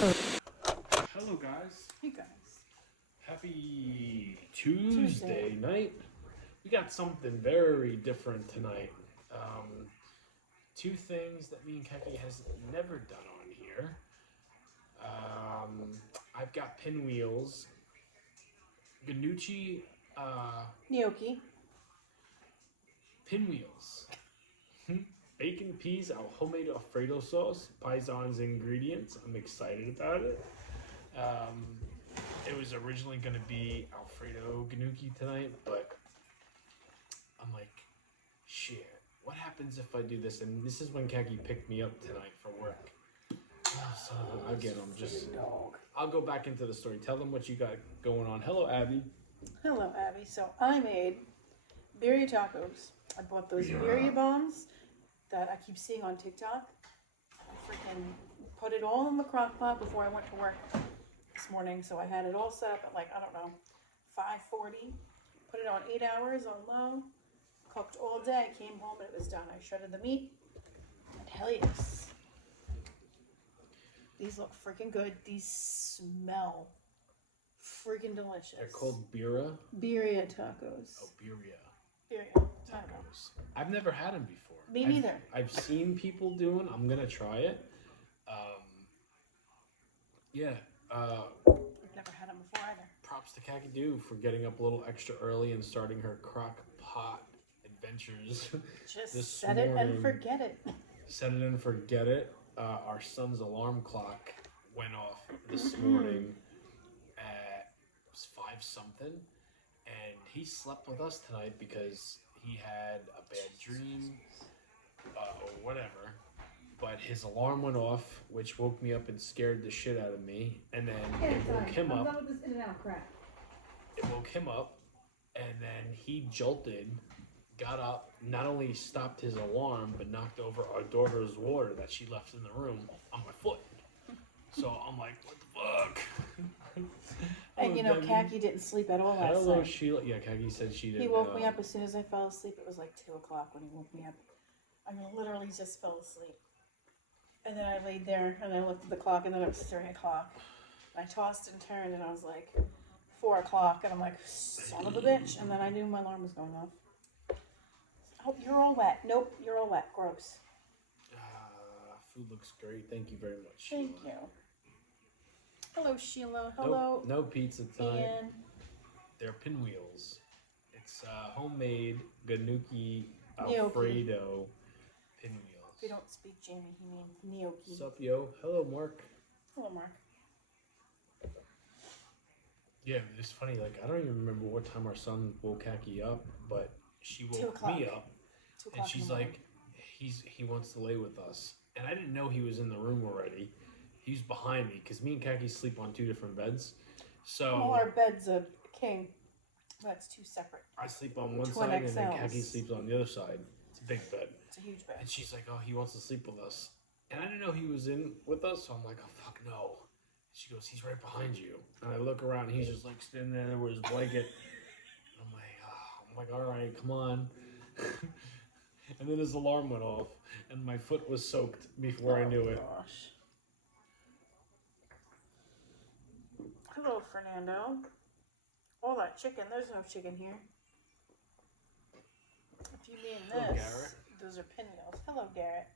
Hello, guys. Hey guys. Happy Tuesday night. We got something very different tonight. Two things that me and Keki has never done on here. I've got Pinwheels, Gnocchi, Gnocchi. Pinwheels, bacon peas, our homemade Alfredo sauce, Paisan's ingredients. I'm excited about it. It was originally going to be Alfredo Gnocchi tonight, but I'm like, shit, what happens if I do this? And this is when Keki picked me up tonight for work. So again, I'll go back into the story. Tell them what you got going on. Hello, Abby. Hello, Abby. So I made birria tacos. I bought those birria bombs that I keep seeing on TikTok. I freaking put it all in the crock pot before I went to work this morning. So I had it all set up at 5:40. Put it on 8 hours on low. Cooked all day. Came home and it was done. I shredded the meat. And hell yes. These look freaking good. These smell freaking delicious. They're called Birra. Birria tacos. Oh, birria. Birria tacos. I've never had them before. Me neither. I've seen people doing. I'm gonna try it. I've never had them before either. Props to Kakadu for getting up a little extra early and starting her crock pot adventures. Just set it and forget it. Set it and forget it. Our son's alarm clock went off this morning at 5-something, and he slept with us tonight because he had a bad dream or whatever. But his alarm went off, which woke me up and scared the shit out of me, and then it woke him up. It woke him up, and then he jolted. Got up, not only stopped his alarm, but knocked over our daughter's water that she left in the room on my foot. So I'm like, what the fuck? And Kaki didn't sleep at all last Hello, night. Sheila. Yeah, Kaki said she didn't. He woke me up as soon as I fell asleep. It was like 2 o'clock when he woke me up. I literally just fell asleep. And then I laid there and I looked at the clock and then it was 3 o'clock. I tossed and turned and I was like 4 o'clock and I'm like, son of a bitch. And then I knew my alarm was going off. Oh, you're all wet. Nope, you're all wet. Gross. Food looks great. Thank you very much, Sheila. Thank you. Hello, Sheila. Hello. No pizza time. Ian. They're Pinwheels. It's homemade Gnocchi Alfredo Pinwheels. If you don't speak Jamie, he means gnocchi. What's up, yo? Hello, Mark. Hello, Mark. Yeah, it's funny. I don't even remember what time our son woke Kaki up, but she woke me up, and she's like, he wants to lay with us. And I didn't know he was in the room already. He was behind me, because me and Kaki sleep on 2 different beds. So well, our bed's a king. That's 2 separate. I sleep on one side, and then Kaki sleeps on the other side. It's a big bed. It's a huge bed. And she's like, oh, he wants to sleep with us. And I didn't know he was in with us, so I'm like, oh, fuck no. She goes, he's right behind you. And I look around, and he's just standing there with his blanket. I'm like, all right, come on. And then his alarm went off, and my foot was soaked before I knew it. Gosh. Hello, Fernando. All that chicken. There's no chicken here. If you mean this, hello, Garrett. Those are Pinwheels. Hello, Garrett.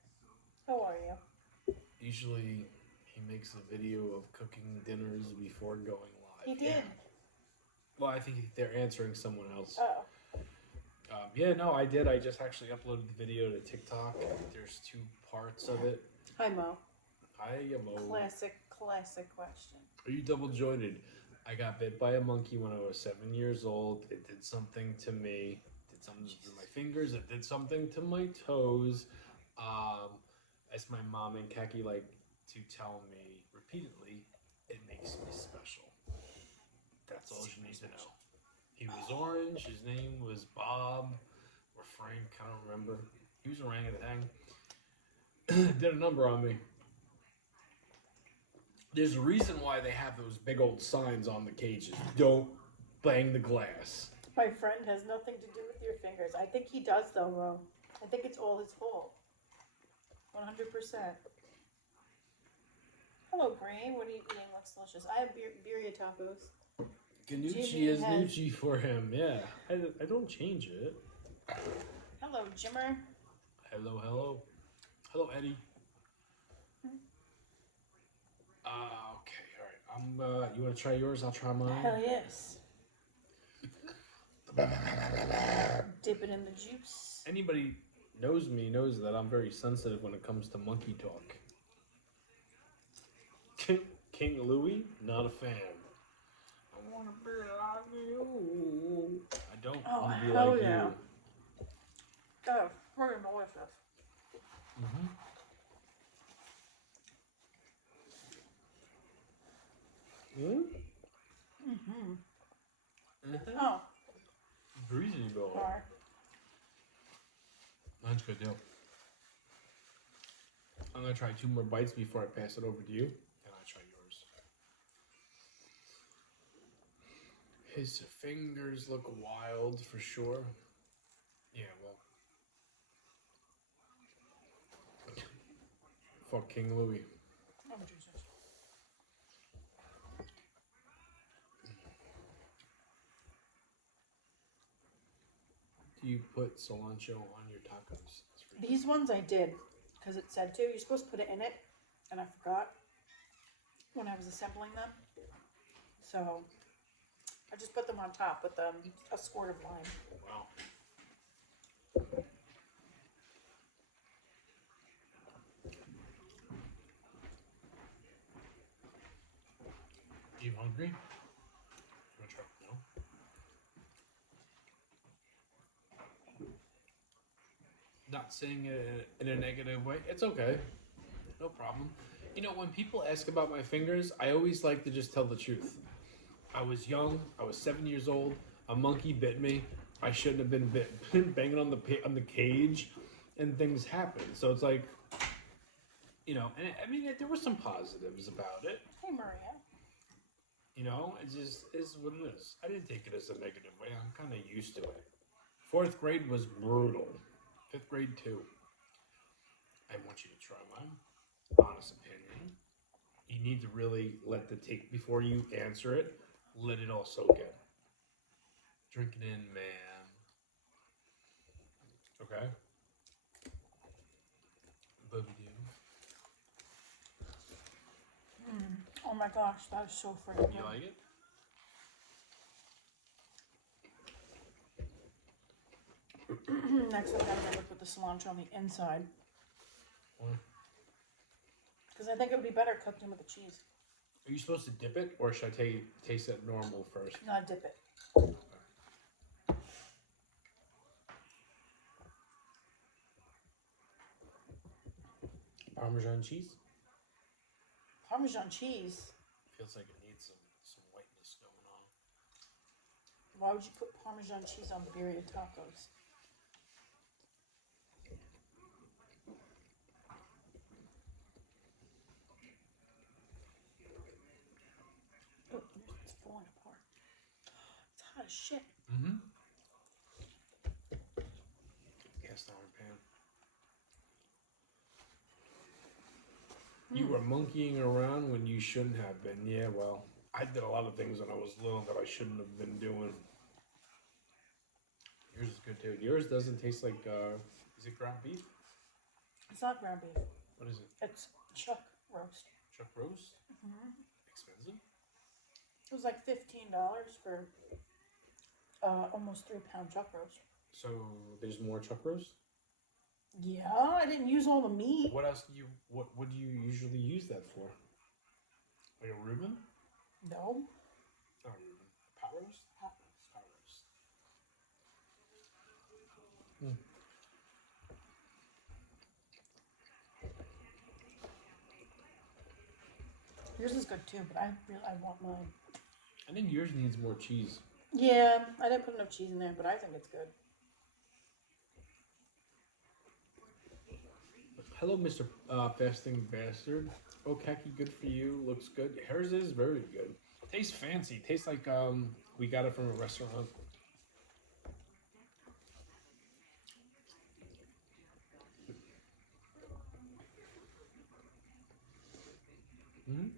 How are you? Usually, he makes a video of cooking dinners before going live. He did. Yeah. Well, I think they're answering someone else. Oh. I did. I just actually uploaded the video to TikTok. There's 2 parts of it. Hi, Mo. Hi, Mo. Classic question. Are you double jointed? I got bit by a monkey when I was 7 years old. It did something to me. It did something to my fingers. It did something to my toes. As my mom and Kaki like to tell me repeatedly, it makes me special. That's all you need to know. He was orange. His name was Bob or Frank. I don't remember. He was orangutan. Did a number on me. There's a reason why they have those big old signs on the cages. Don't bang the glass. My friend has nothing to do with your fingers. I think he does, though, Ro. I think it's all his fault. 100%. Hello, Gray. What are you eating? Looks delicious. I have birria tacos. Gnocchi Jimmy is has- Gnocchi for him. Yeah, I don't change it. Hello, Jimmer. Hello, hello, hello, Eddie. Okay, all right. You want to try yours? I'll try mine. Hell yes. Dip it in the juice. Anybody knows me knows that I'm very sensitive when it comes to monkey talk. King Louis, not a fan. I want to be like you. I don't Oh, want to be hell like yeah. you. That is pretty delicious. Mm-hmm. Mm-hmm. Mm-hmm. Oh, Breezy boy. sorry. Mine's good too. I'm gonna try 2 more bites before I pass it over to you, and I'll try yours. His fingers look wild for sure. Yeah, well. Fuck King Louis. Oh, Jesus. Do you put cilantro on your tacos? These ones I did, because it said to. You're supposed to put it in it, and I forgot when I was assembling them. So, I just put them on top with a squirt of lime. Wow. You hungry? You wanna try? No. Not saying it in a negative way. It's okay. No problem. You know, when people ask about my fingers, I always like to just tell the truth. I was young. I was 7 years old. A monkey bit me. I shouldn't have been bit. Banging on the cage, and things happen. So it's like, you know, and I mean, there were some positives about it. Hey, Maria. You know, it just is what it is. I didn't take it as a negative way. I'm kind of used to it. 4th grade was brutal. 5th grade too. I want you to try mine. Honest opinion. You need to really let the take before you answer it. Let it all soak in. Drink it in, man. Okay. Booby-doo. Oh my gosh, that is so freaking You good. like it? Next time I'm going to put the cilantro on the inside. Why? Because I think it would be better cooked in with the cheese. Are you supposed to dip it, or should I taste it normal first? Not dip it. Parmesan cheese? Parmesan cheese? Feels like it needs some whiteness going on. Why would you put Parmesan cheese on birria tacos? Oh, it's falling apart. It's hot as shit. Mm-hmm. Cast iron pan. You were monkeying around when you shouldn't have been. Yeah, well, I did a lot of things when I was little that I shouldn't have been doing. Yours is good too. Yours doesn't taste like, is it ground beef? It's not ground beef. What is it? It's chuck roast. Chuck roast? Mm-hmm. Expensive? It was like $15 for almost 3-pound chuck roast. So there's more chuck roast? Yeah, I didn't use all the meat. What else what do you usually use that for? Like a Reuben? No. Not a Reuben. Pot roast? Pot Pot roast. Yours is good too, but I want mine. I think yours needs more cheese. Yeah, I didn't put enough cheese in there, but I think it's good. Hello, Mr. Fasting Bastard. Oh, khaki, good for you. Looks good. Hers is very good. Tastes fancy. Tastes like we got it from a restaurant. Hmm?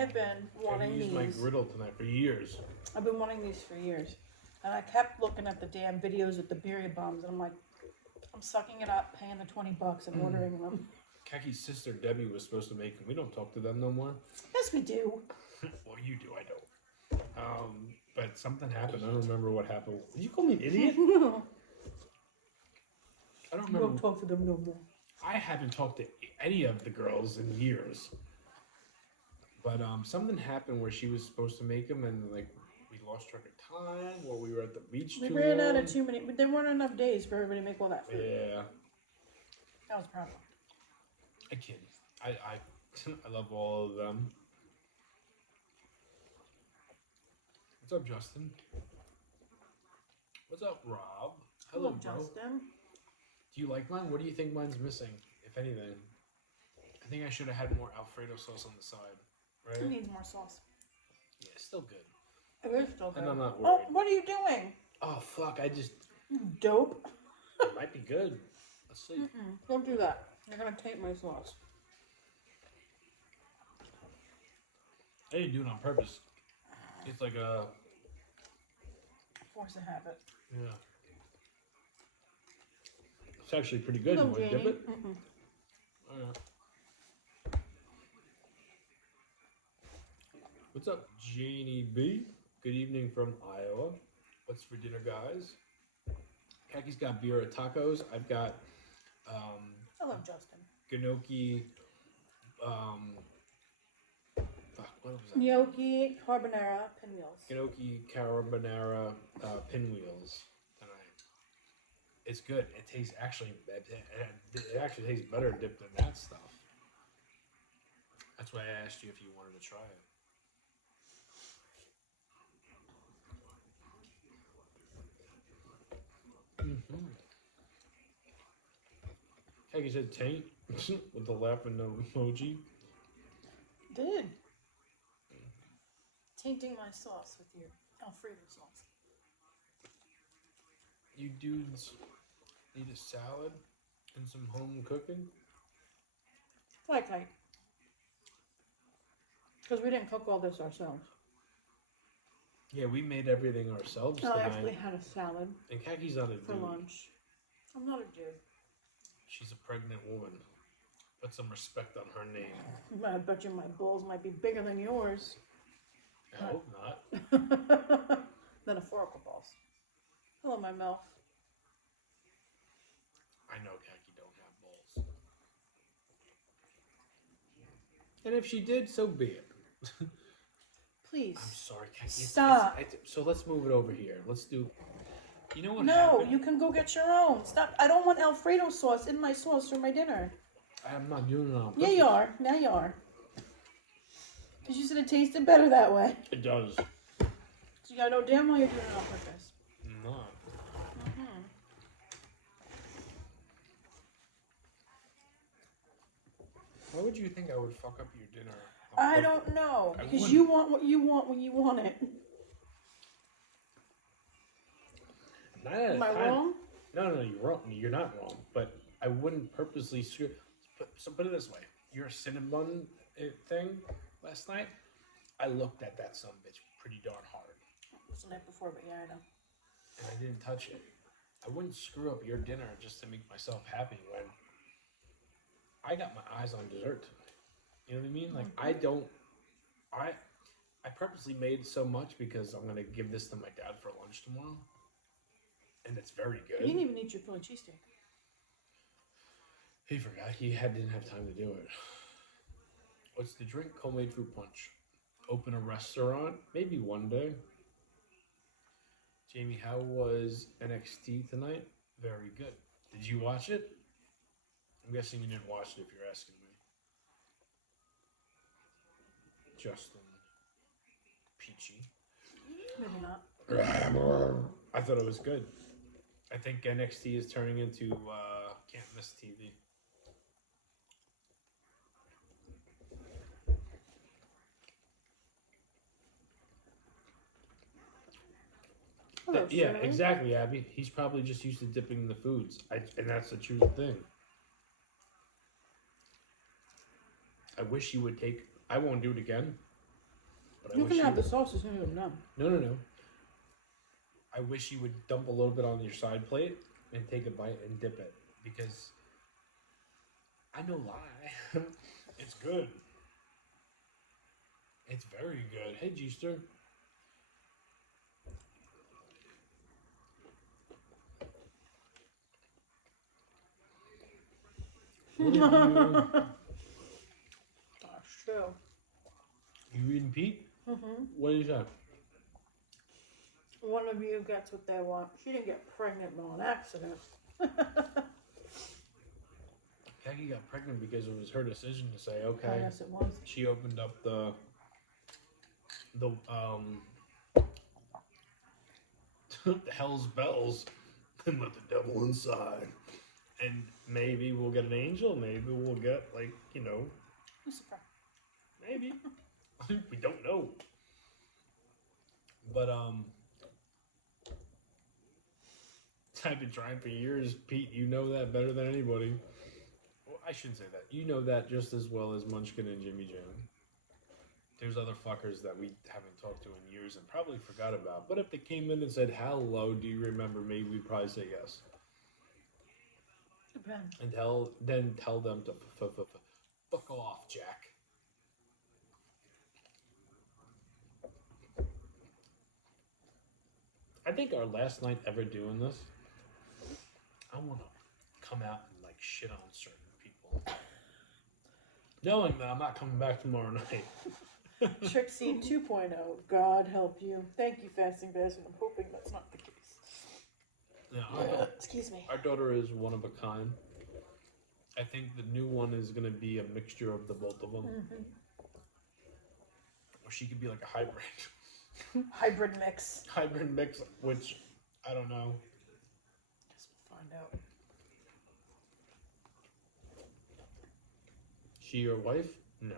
have been wanting used these. my griddle tonight for years. I've been wanting these for years. And I kept looking at the damn videos with the birria bombs, and I'm like, I'm sucking it up, paying the $20 and ordering them. Kaki's sister Debbie was supposed to make them. We don't talk to them no more. Yes, we do. Well, you do, I don't. But something happened. I don't remember what happened. Did you call me an idiot? I don't remember. Don't talk to them no more. I haven't talked to any of the girls in years. But something happened where she was supposed to make them, and like we lost track of time, or we were at the beach We too ran long. out of too many, but there weren't enough days for everybody to make all that food. Yeah, That was a problem. I kid. I I love all of them. What's up, Justin? What's up, Rob? Hello, bro. Justin. Do you like mine? What do you think mine's missing, if anything? I think I should have had more Alfredo sauce on the side, right? It needs more sauce. Yeah, it's still good. It is still good. And I'm not Oh, worried. what are you doing? Oh, fuck, I just... You dope. It might be good. Let's see. Don't do that. You're gonna taint my sauce. I didn't do it on purpose. It's like a... Force a habit. Yeah. It's actually pretty good. No, You want to dip Janie. it? Alright. What's up, Janie B? Good evening from Iowa. What's for dinner, guys? Kaki's got Birra tacos. I've got I love Justin. Gnocchi. Fuck, what was that? Gnocchi, carbonara, pinwheels. Gnocchi carbonara pinwheels tonight. It's good. It tastes actually. It actually tastes better dipped than that stuff. That's why I asked you if you wanted to try it. Kagi said taint with the laughing emoji. Did. Tainting my sauce with your Alfredo sauce. You dudes need a salad and some home cooking? Like, because we didn't cook all this ourselves. Yeah, we made everything ourselves No, I tonight. actually had a salad And Kaki's not a for dude. lunch. I'm not a dude. She's a pregnant woman. Put some respect on her name. I bet you my balls might be bigger than yours. I hope not. Metaphorical balls. Hello, my mouth. I know Kaki don't have balls. And if she did, so be it. Please. I'm sorry, Kaki. Stop. So let's move it over here. Let's do... You know what No, happened? you can go get your own. Stop. I don't want Alfredo sauce in my sauce for my dinner. I'm not doing it on purpose. Yeah, you are. Now you are. Because you said it tasted better that way. It does. So you gotta know damn well you're doing it on purpose. Not. Why would you think I would fuck up your dinner? I don't know. I Because wouldn't. you want what you want when you want it. Not at a Am I time. wrong? No, you're wrong. You're not wrong. But I wouldn't purposely screw. So put it this way: your cinnamon thing last night. I looked at that son of a bitch pretty darn hard, It was the night before, but yeah, I know. and I didn't touch it. I wouldn't screw up your dinner just to make myself happy when I got my eyes on dessert tonight. You know what I mean? Like I don't. I purposely made so much because I'm gonna give this to my dad for lunch tomorrow, and it's very good. You didn't even eat your Philly cheesesteak. He forgot. He didn't have time to do it. What's the drink? Homemade fruit punch. Open a restaurant? Maybe one day. Jamie, how was NXT tonight? Very good. Did you watch it? I'm guessing you didn't watch it if you're asking me. Justin. Peachy. Maybe not. I thought it was good. I think NXT is turning into can't miss TV. Hello, Yeah, sir. exactly, Abby. He's probably just used to dipping the foods, and that's the true thing. I wish you would take. I won't do it again, But I You wish can have the sauce as soon as I'm done. No. I wish you would dump a little bit on your side plate and take a bite and dip it because I no lie, it's good. It's very good. Hey, G-Ster. What have That's true. you eating Pete? Mm-hmm. What did you say? One of you gets what they want. She didn't get pregnant on accident. Peggy got pregnant because it was her decision to say, okay. Yes, it was. She opened up the the hell's bells and let the devil inside. And maybe we'll get an angel. Maybe we'll get Lucifer. maybe we don't know. But I've been trying for years, Pete. You know that better than anybody. Well, I shouldn't say that. You know that just as well as Munchkin and Jimmy Jam. There's other fuckers that we haven't talked to in years and probably forgot about. But if they came in and said, "Hello, do you remember me?" we'd probably say yes. Depends. And tell them to fuck off, Jack. I think our last night ever doing this, I want to come out and like shit on certain people, knowing that I'm not coming back tomorrow night. Trixie 2.0. God help you. Thank you, Fasting Bastard. I'm hoping that's not the case. Yeah, Excuse me. our daughter is one of a kind. I think the new one is going to be a mixture of the both of them. Mm-hmm. Or she could be like a hybrid. Hybrid mix. Hybrid mix, which I don't know. Guess we'll find out. She your wife? No.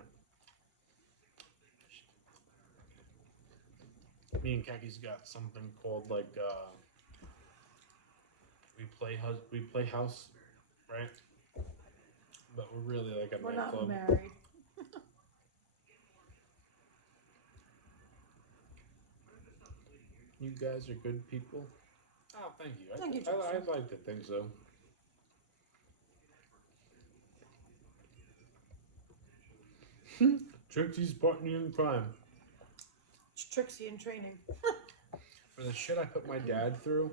Me and Kaki's got something called like we play house, right? But we're really like a We're nightclub. not married. You guys are good people. Oh, thank you. Thank you, I'd like to think so. Trixie's partner in crime. It's Trixie in training. For the shit I put my dad through.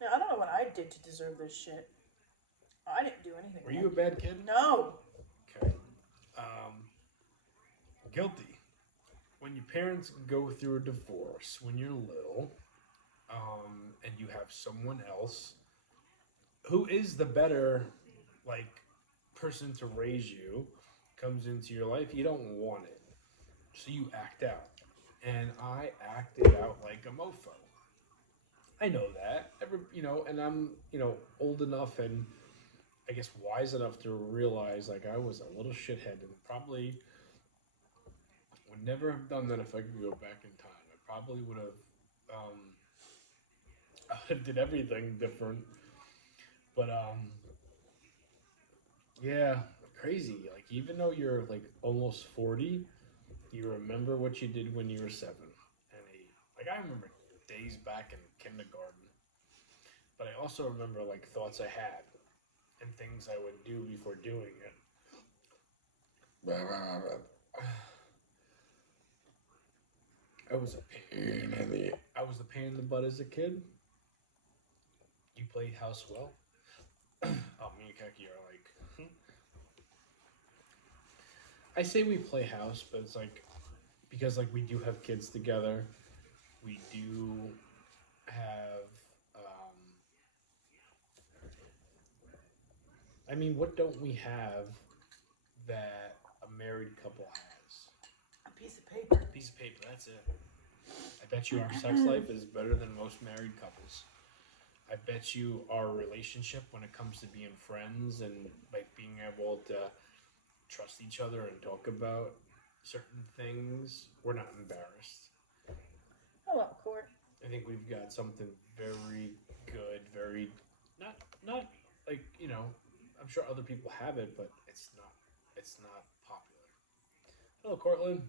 Yeah, I don't know what I did to deserve this shit. I didn't do anything. Were you a bad kid? No. Okay. Guilty. When your parents go through a divorce when you're little, and you have someone else who is the better, like, person to raise you, comes into your life, you don't want it. So you act out. And I acted out like a mofo. I know that. And I'm, old enough and I guess wise enough to realize like I was a little shithead and probably would never have done that if I could go back in time. I probably would have I did everything different. But yeah, crazy. Like even though you're like almost 40, you remember what you did when you were 7 and 8. Like I remember days back in kindergarten. But I also remember like thoughts I had and things I would do before doing it. I was a pain in the butt as a kid. You played house well. Oh, me and Kaki are like. I say we play house, but it's like because like we do have kids together. We do have. I mean, what don't we have that a married couple has? A piece of paper. Piece of paper. That's it. I bet you our sex life is better than most married couples. I bet you our relationship when it comes to being friends and like being able to trust each other and talk about certain things, we're not embarrassed. Hello, Court. I think we've got something very good, very not like, I'm sure other people have it, but it's not popular. Hello, Cortland.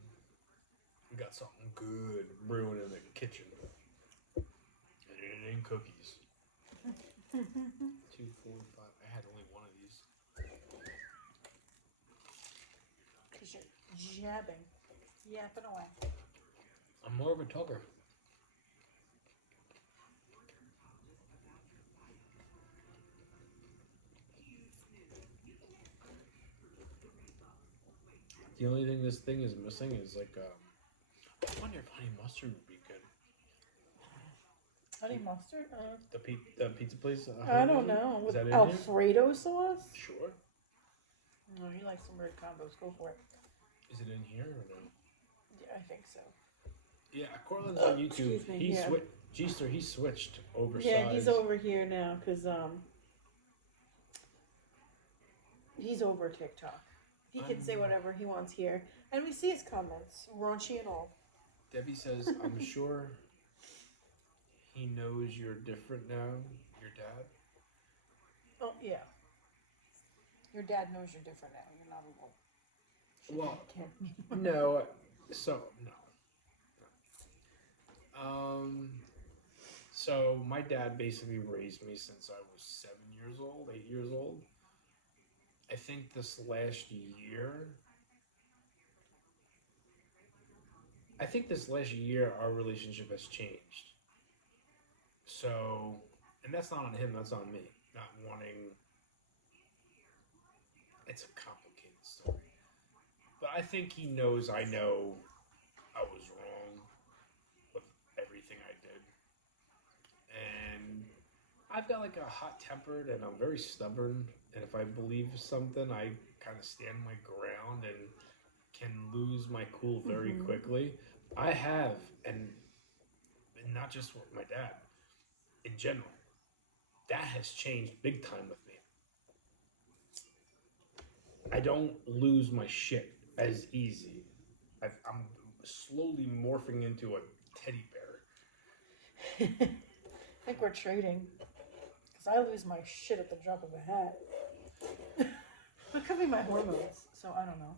We got something good brewing in the kitchen. And it ain't cookies. 2, 4, 5. I had only one of these. Because you're yapping away. I'm more of a talker. The only thing this thing is missing is like, I wonder if honey mustard would be good. Honey mustard? The pizza place? I don't know. With Alfredo sauce? Sure. No, he likes some weird combos. Go for it. Is it in here or no? Yeah, I think so. Yeah, Cortland's on YouTube. He switched oversized. Yeah, he's over here now because he's over TikTok. He can say whatever he wants here, and we see his comments, raunchy and all. Debbie says, "I'm sure he knows you're different now, your dad." Oh yeah, your dad knows you're different now. You're not a little. Well, no. So no. So my dad basically raised me since I was 7 years old, 8 years old. I think this last year, our relationship has changed. So, and that's not on him, that's on me. Not wanting, it's a complicated story. But I think he knows I know I was wrong with everything I did. And I've got like a hot tempered and I'm very stubborn. And if I believe something, I kind of stand my ground and can lose my cool very quickly. I have, and not just with my dad, in general, that has changed big time with me. I don't lose my shit as easy. I'm slowly morphing into a teddy bear. I think we're trading. Because I lose my shit at the drop of a hat. It could be my hormones, so I don't know.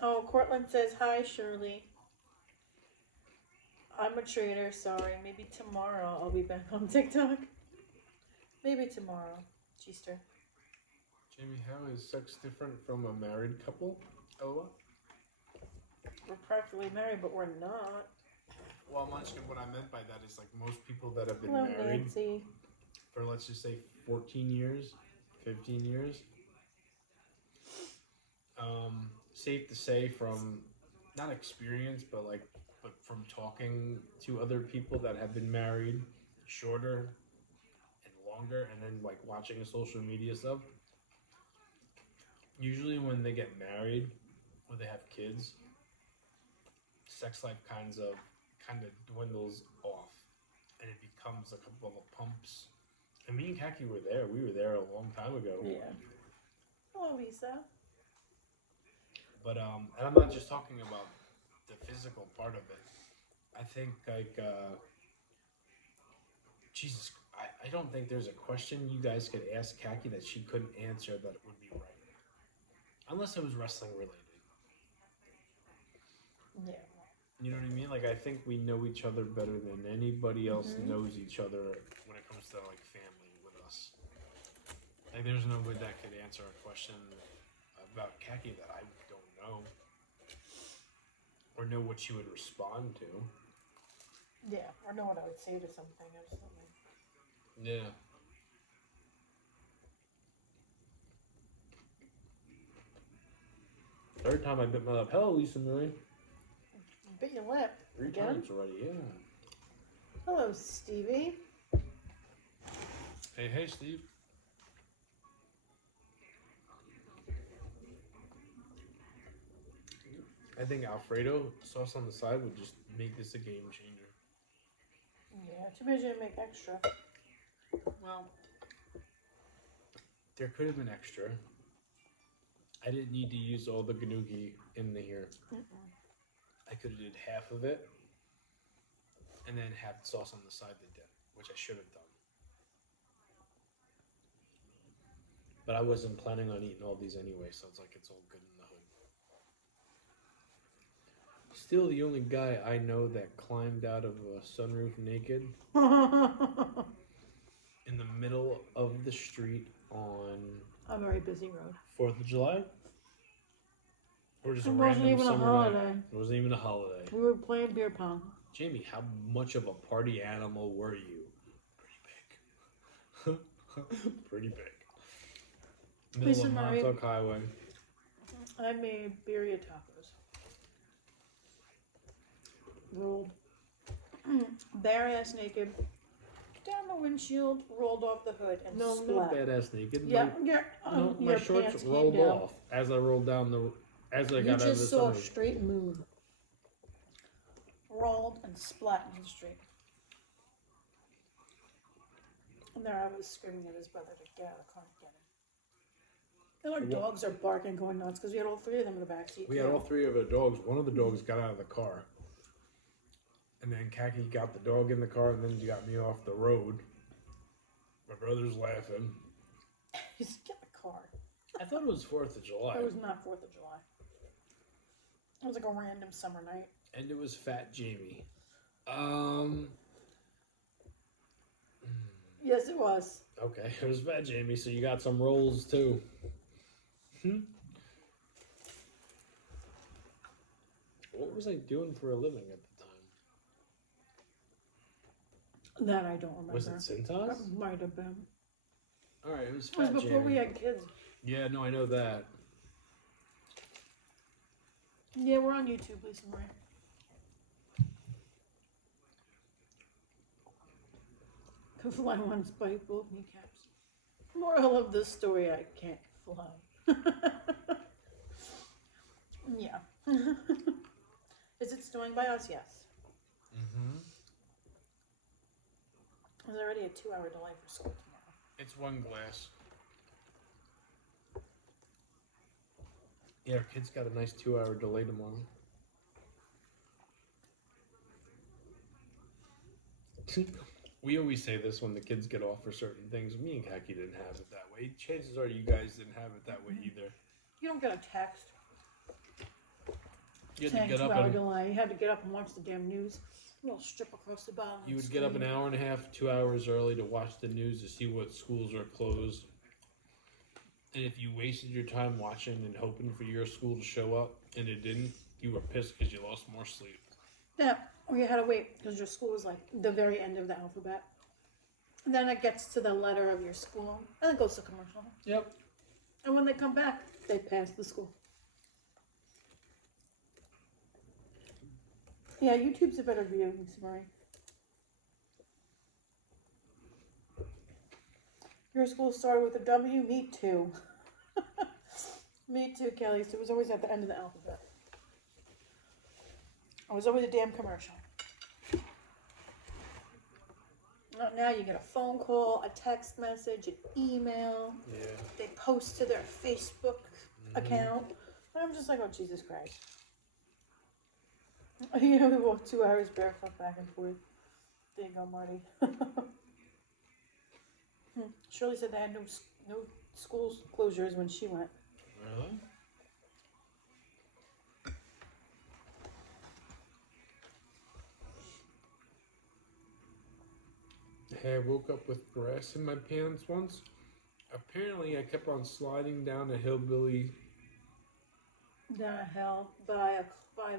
Oh, Cortland says, "Hi, Shirley. I'm a trader, sorry. Maybe tomorrow I'll be back on TikTok. Maybe tomorrow. Cheester." Jamie, how is sex different from a married couple? LOL. We're practically married, but we're not. Well, what I meant by that is like most people that have been Hello, married Nancy. for, let's just say, 14 years, 15 years. Safe to say from, not experience, but from talking to other people that have been married shorter and longer, and then like watching social media stuff, usually when they get married or they have kids, sex life kind of dwindles off, and it becomes a couple of pumps. And me and Kaki were there. We were there a long time ago. Yeah. Hello, Lisa. But and I'm not just talking about the physical part of it. I think like Jesus, I don't think there's a question you guys could ask Kaki that she couldn't answer that it would be right, unless it was wrestling related. Yeah. You know what I mean? Like, I think we know each other better than anybody else knows each other when it comes to like family with us. Like, there's nobody that could answer a question about Kaki that I don't know, or know what she would respond to. Yeah, or know what I would say to something or something. Yeah. Third time I bit my lip. Hello, Lisa Marie. You bit your lip. 3 again? times already, yeah. Hello, Stevie. Hey, Steve. I think Alfredo sauce on the side would just make this a game changer. Yeah, too bad you didn't make extra. Well, there could have been extra. I didn't need to use all the gnocchi in here. I could have did half of it, and then have the sauce on the side to dip, which I should have done. But I wasn't planning on eating all these anyway, so it's like it's all good in the hood. Still the only guy I know that climbed out of a sunroof naked in the middle of the street on A very busy road. 4th of July? Or just It a wasn't random even a summer holiday. night? It wasn't even a holiday. We were playing beer pong. Jamie, how much of a party animal were you? Pretty big. Pretty big. Middle Lisa of Marie. Montauk Highway. I made birria tacos. Rolled bare ass naked down the windshield, rolled off the hood, and No, splat. not badass naked. Yeah, My your shorts pants came rolled down. off as I rolled down as I You got out of the just saw a sunroof. straight moon. Rolled and splat into the street. And there I was screaming at his brother to get out of the car and get him. And our dogs are barking, going nuts, because we had all three of them in the backseat. We had all three of the dogs. One of the dogs got out of the car. And then Kaki got the dog in the car, and then he got me off the road. My brother's laughing. He said, get the car. I thought it was 4th of July. It was not 4th of July. It was like a random summer night. And it was Fat Jamie. Yes, it was. Okay, it was Fat Jamie, so you got some rolls too. What was I doing for a living at the time? That I don't remember. Was it Cintas? That might have been. Alright, it was It was Fat before Jamie. we had kids. Yeah, no, I know that. Yeah, we're on YouTube, Lisa Marie. Could fly once, bite both kneecaps. Moral of the story, I can't fly. Yeah. Is it snowing by us? Yes. Mm-hmm. There's already a 2-hour delay for school tomorrow. It's one glass. Yeah, our kids got a nice 2-hour delay tomorrow. We always say this when the kids get off for certain things. Me and Kaki didn't have it that way. Chances are you guys didn't have it that way either. You don't get a text You had saying to get up 2-hour and delay. You had to get up and watch the damn news. A little strip across the bottom. you of would the get up an screen. hour and a half, 2 hours early to watch the news to see what schools are closed. And if you wasted your time watching and hoping for your school to show up and it didn't, you were pissed because you lost more sleep. Yeah, or you had to wait because your school was like the very end of the alphabet. And then it gets to the letter of your school, and it goes to commercial. Yep. And when they come back, they pass the school. Yeah, YouTube's a better view, Lisa Marie. Your school started with a W? Me too. Me too, Kelly. So it was always at the end of the alphabet. It was always a damn commercial. Now you get a phone call, a text message, an email. Yeah. They post to their Facebook account. And I'm just like, oh, Jesus Christ. You know, we walked 2 hours barefoot back and forth. There you go, Marty. Shirley said they had no school closures when she went. Really? Hey, I woke up with grass in my pants once. Apparently, I kept on sliding down a hillbilly. Down a hill by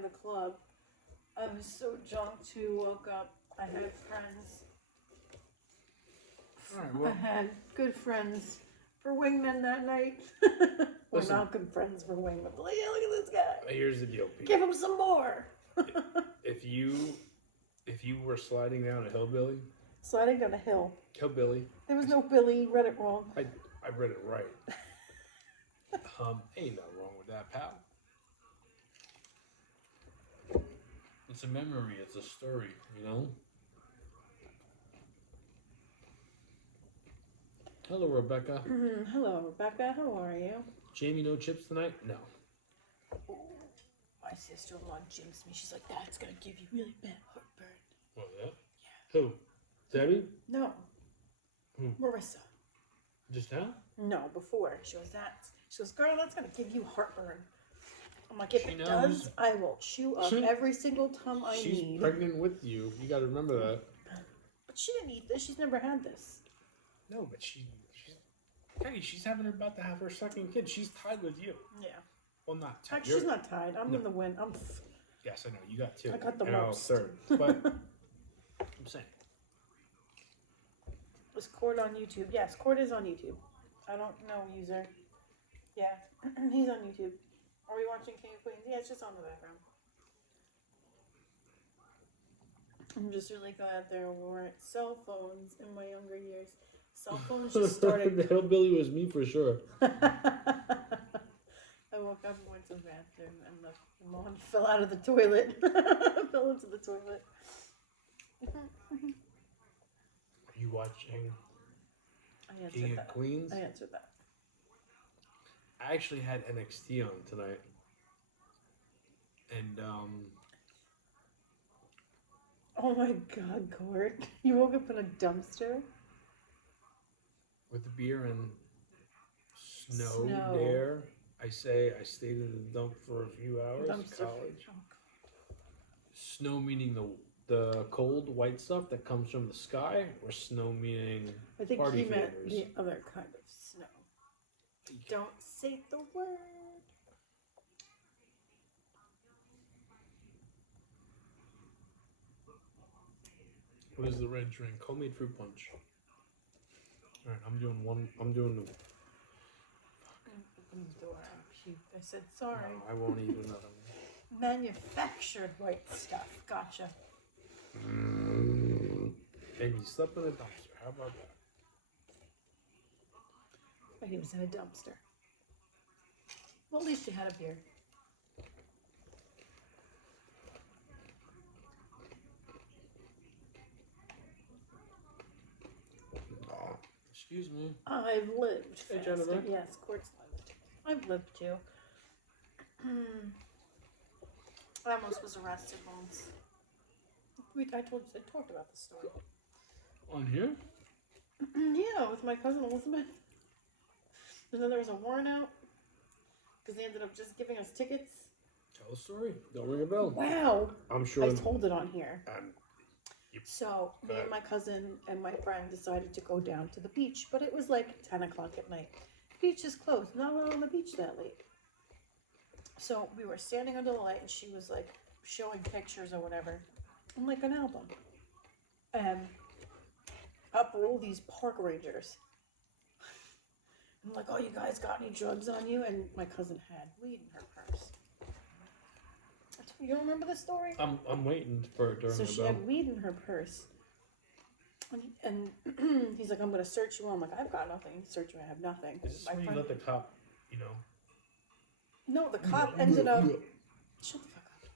the club. I was so drunk too, woke up. I had friends. Alright, I well, had good friends for wingmen that night. We're Listen. not good friends for wingmen. Like, yeah, look at this guy. here's the deal, Pete. Give him some more. If you were sliding down a hillbilly, Sliding down a hill. hillbilly, There was no Billy. You read it wrong. I read it right. Ain't nothing wrong with that, pal. It's a memory. It's a story, you know. Hello, Rebecca. Hello, Rebecca. How are you? Jamie, no chips tonight? No. My sister-in-law jinxed me. She's like, that's gonna give you really bad heartburn. What, yeah? Who? Debbie? No. Who? Marissa. Just now? No, before. She goes, girl, that's gonna give you heartburn. I'm like, if She it knows. does, I will chew up every single tum I She's need. pregnant with you. You got to remember that. But she didn't eat this. She's never had this. No, but she's about to have her second kid. She's tied with you. Yeah. Well, not tied. Actually, she's not tied. I'm in the win. Yes, I know. You got two. I got the and most. Third. But I'm saying. Is Cord on YouTube? Yes, Cord is on YouTube. I don't know user. Yeah, he's on YouTube. Are we watching King of Queens? Yeah, it's just on the background. I'm just really glad there weren't cell phones in my younger years. Cell phones just started. The hillbilly was me for sure. I woke up and went to the bathroom and the lawn fell out of the toilet. Fell into the toilet. Are you watching I answered King that. of Queens? I answered that. I actually had NXT on tonight. And, Oh my god, Court. You woke up in a dumpster? with the beer and snow, Snow. there, I stayed in the dump for a few hours. Dumpster. College. Snow meaning the cold white stuff that comes from the sky, or snow meaning I think party he meant favors? the other kind of snow. Don't say the word. What is the red drink? Homemade fruit punch. All right, I'm doing one. I'm doing the. Open the door. I puked. I said sorry. No, I won't eat another one. Manufactured white stuff. Gotcha. Maybe slept in a dumpster. How about that? But he was in a dumpster. Well, at least you had a beer. Excuse me. I've lived Hey, faster. Jennifer. Yes, Court's lived. I've lived too. I almost was arrested once. I talked about this story. On here? Yeah, with my cousin Elizabeth. And then there was a warrant out because they ended up just giving us tickets. Tell a story. Don't ring a bell. Wow. I'm sure. I told it on here. You- So me and my cousin and my friend decided to go down to the beach, but it was like 10 o'clock at night. Beach is closed. Not allowed on the beach that late. So we were standing under the light and she was like showing pictures or whatever and like an album. And up roll these park rangers. I'm like, oh, you guys got any drugs on you? And my cousin had weed in her purse. You don't remember the story? I'm waiting for it to ring So a she bell. had weed in her purse. And he's like, I'm going to search you. I'm like, I've got nothing. Search you, I have nothing. Is this My when you friend- let the cop, No, the cop ended up... Shut the fuck up.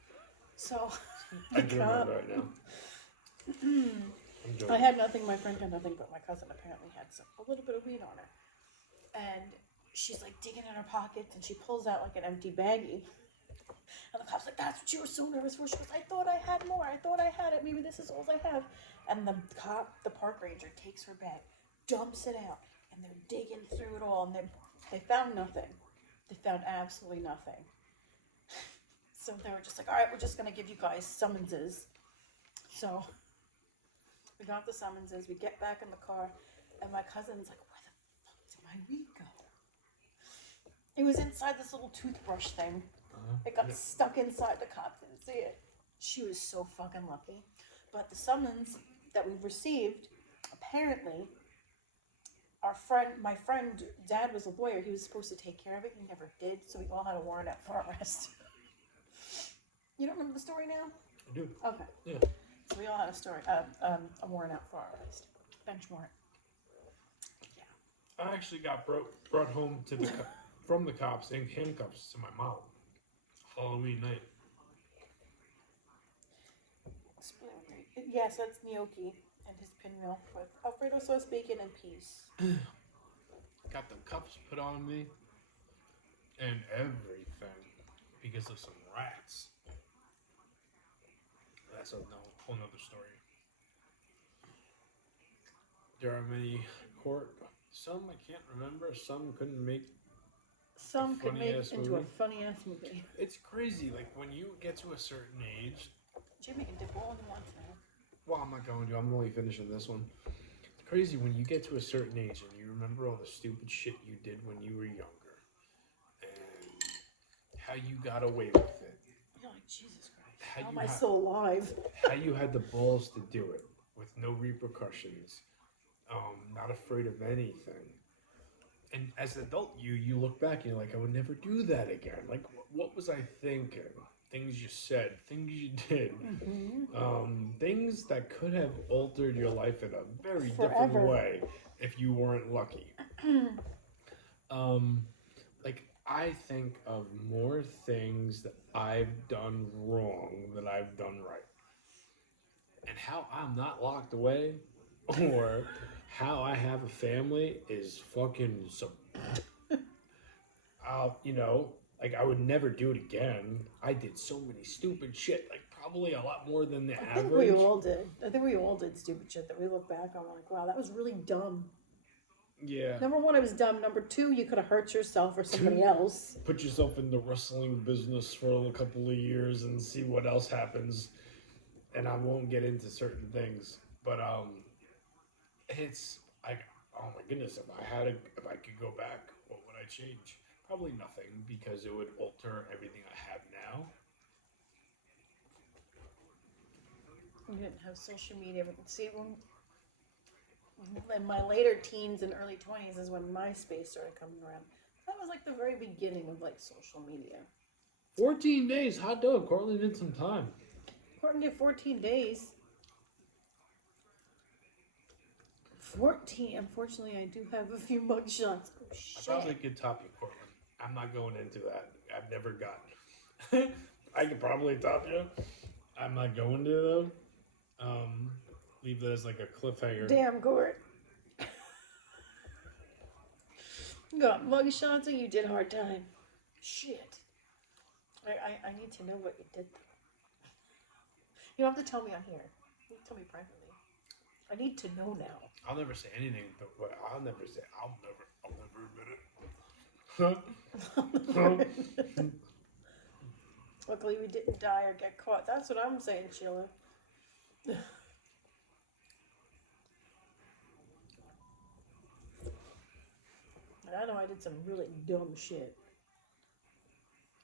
So, I the do cop... remember right now. I'm joking. I had nothing, my friend had nothing, but my cousin apparently had a little bit of weed on her. And she's like digging in her pockets and she pulls out like an empty baggie. And the cop's like, that's what you were so nervous for. She goes, I thought I had more. I thought I had it. Maybe this is all I have. And the cop, the park ranger, takes her bag, dumps it out, and they're digging through it all. And they found nothing. They found absolutely nothing. So they were just like, all right, we're just going to give you guys summonses. So we got the summonses. We get back in the car. And my cousin's like, where the fuck did my weed go? It was inside this little toothbrush thing. It got stuck inside. The cop didn't see it. She was so fucking lucky. But the summons that we received, apparently, my friend, dad was a lawyer. He was supposed to take care of it. He never did. So we all had a warrant out for arrest. You don't remember the story now? I do. Okay. Yeah. So we all had a warrant out for arrest. Bench warrant. Yeah. I actually got brought home to from the cops in handcuffs to my mom. Halloween night. Yes, that's Gnocchi and his pinwheel with Alfredo sauce, bacon, and peas. Got the cuffs put on me and everything because of some rats. That's a whole nother story. There are many court. Some I can't remember. Some couldn't make Some could make it funny-ass into a movie. funny-ass movie. It's crazy. Like, when you get to a certain age... Jimmy can dip all he wants now. Well, I'm not going to. I'm only finishing this one. It's crazy when you get to a certain age and you remember all the stupid shit you did when you were younger. And how you got away with it. You're like, Jesus Christ. How How you am I ha- still alive? How you had the balls to do it with no repercussions. Not afraid of anything. And as an adult, you look back and you're like, I would never do that again. Like, what was I thinking? Things you said, things you did, things that could have altered your life in a very different way if you weren't lucky. Like, I think of more things that I've done wrong than I've done right. And how I'm not locked away or how I have a family is fucking you know, like I would never do it again. I did so many stupid shit, like probably a lot more than the average. I think we all did. I think we all did stupid shit that we look back on like, wow, that was really dumb. Yeah. Number one, it was dumb. Number two, you could have hurt yourself or somebody else. Put yourself in the wrestling business for a couple of years and see what else happens. And I won't get into certain things, but it's like, oh my goodness, if I could go back, what would I change? Probably nothing, because it would alter everything I have now. You didn't have social media. But see, in my later teens and early 20s is when MySpace started coming around. That was like the very beginning of like social media. 14 days, hot dog. Cortland did some time. Cortland did 14 days. 14. Unfortunately, I do have a few mug shots. Oh, shit. I probably could top you, Cortland. I'm not going into that. I've never got. I could probably top you. I'm not going to, though. Leave that as like a cliffhanger. Damn, Court. You got mug shots and you did hard time. Shit. I need to know what you did. You don't have to tell me on here. You can tell me privately. I need to know now. I'll never say anything, but I'll never admit it. Luckily, we didn't die or get caught. That's what I'm saying, Sheila. I know I did some really dumb shit.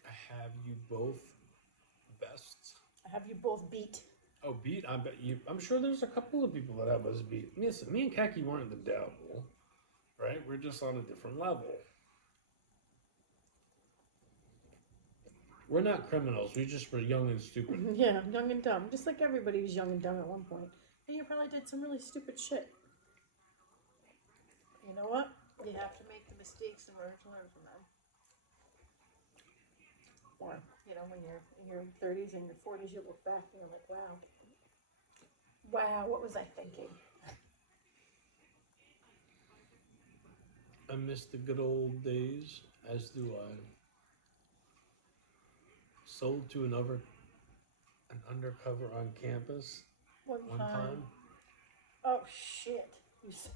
I have you both best. I have you both beat. Oh, beat? I bet you. I'm sure there's a couple of people that have us beat. Listen, me and Kaki weren't the devil, right? We're just on a different level. We're not criminals. We just were young and stupid. Yeah, young and dumb. Just like everybody was young and dumb at one point. And you probably did some really stupid shit. You know what? You have to make the mistakes in order to learn from them. Or, you know, when you're in your 30s and your 40s, you look back and you're like, wow. Wow, what was I thinking? I miss the good old days, as do I. Sold to an undercover on campus One time. Oh, shit. You said,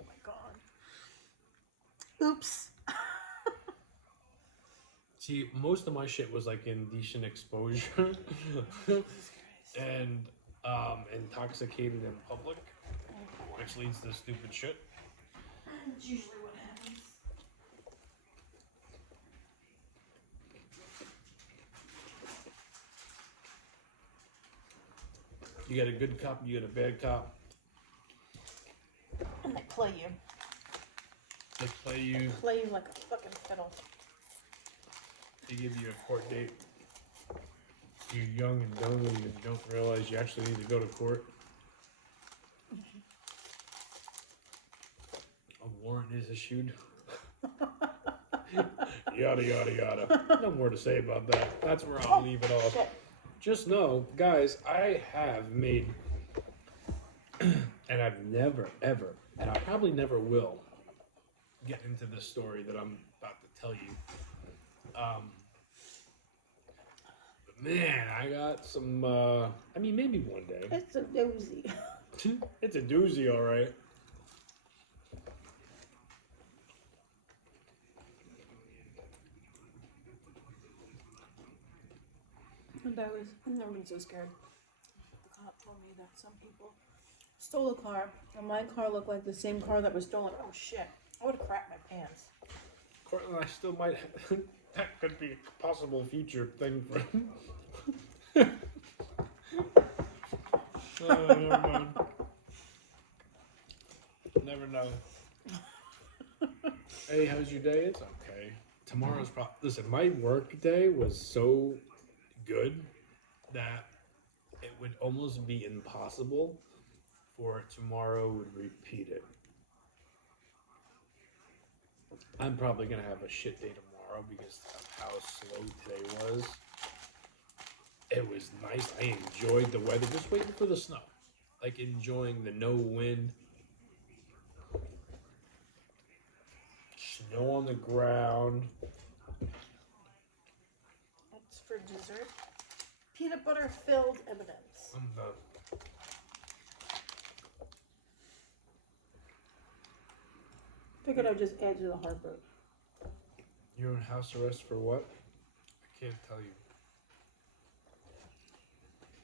oh my God. Oops. See, most of my shit was like indecent exposure and intoxicated in public, which leads to stupid shit. That's usually what happens. You get a good cop, you get a bad cop. And they play you. They play you. Play you like a fucking fiddle. They give you a court date. You're young and dumb and you don't realize you actually need to go to court. A warrant is issued. Yada, yada, yada. No more to say about that. That's where I'll leave it off. Shit. Just know, guys, I have made, and I've never, ever, and I probably never will get into this story that I'm about to tell you. But man, I got some, I mean, maybe one day. It's a doozy. It's a doozy, all right. And I've never been so scared. The cop told me that some people stole a car, and my car looked like the same car that was stolen. Oh shit! I would have crapped my pants. Cortland, I still might. That could be a possible future thing for him. Oh, never mind. Never know. Hey, how's your day? It's okay. Tomorrow's probably. Listen, my work day was so good that it would almost be impossible for tomorrow would repeat it. I'm probably gonna have a shit day tomorrow because of how slow today was. It was nice. I enjoyed the weather. Just waiting for the snow. Like enjoying the no wind. Snow on the ground. It's for dessert. Peanut butter filled M&Ms. I'm done. Figured I'd just add to the heartburn. You're in house arrest for what? I can't tell you.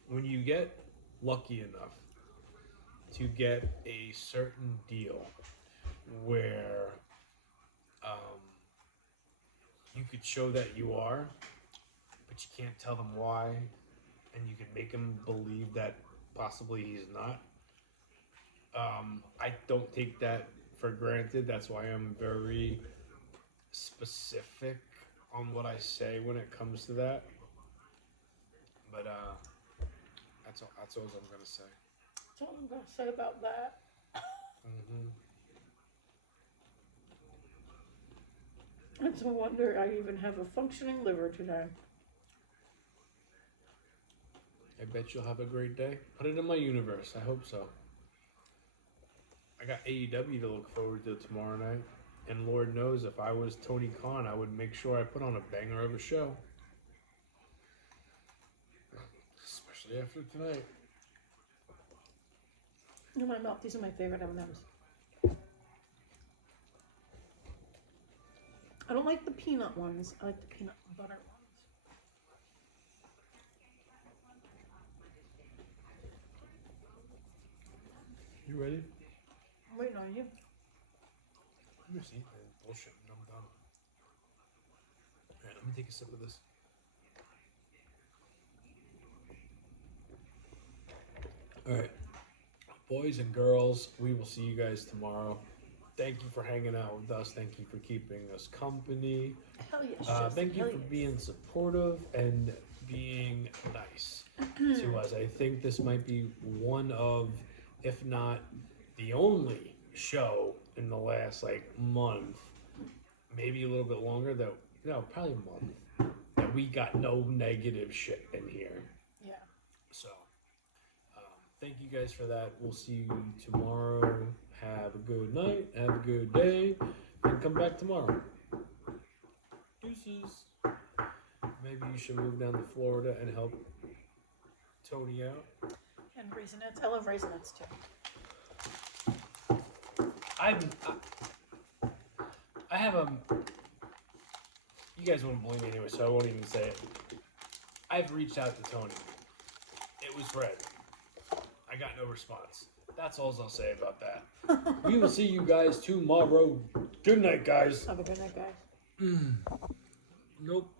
When you get lucky enough to get a certain deal where you could show that you are, but you can't tell them why, and you can make them believe that possibly he's not. I don't take that for granted. That's why I'm very specific on what I say when it comes to that. But that's all I'm gonna say. That's all I'm gonna say about that. Mm-hmm. It's a wonder I even have a functioning liver today. I bet you'll have a great day. Put it in my universe. I hope so. I got AEW to look forward to tomorrow night. And Lord knows if I was Tony Khan, I would make sure I put on a banger of a show. Especially after tonight. In my mouth, these are my favorite M&Ms. I don't like the peanut ones. I like the peanut butter ones. You ready? I'm waiting on you. I'm just eating bullshit and I'm done. Alright, let me take a sip of this. Alright. Boys and girls, we will see you guys tomorrow. Thank you for hanging out with us. Thank you for keeping us company. Hell yes, Thank you hell for yes. being supportive and being nice to us. I think this might be one of, if not the only show in the last month, maybe a little bit longer, that probably a month, that we got no negative shit in here. Yeah. So thank you guys for that. We'll see you tomorrow. Have a good night. Have a good day. And come back tomorrow. Deuces. Maybe you should move down to Florida and help Tony out. And Raisinets. I love Raisinets too. I have a... You guys won't believe me anyway, so I won't even say it. I've reached out to Tony. It was red. I got no response. That's all I'll say about that. We will see you guys tomorrow. Good night, guys. Have a good night, guys. Nope.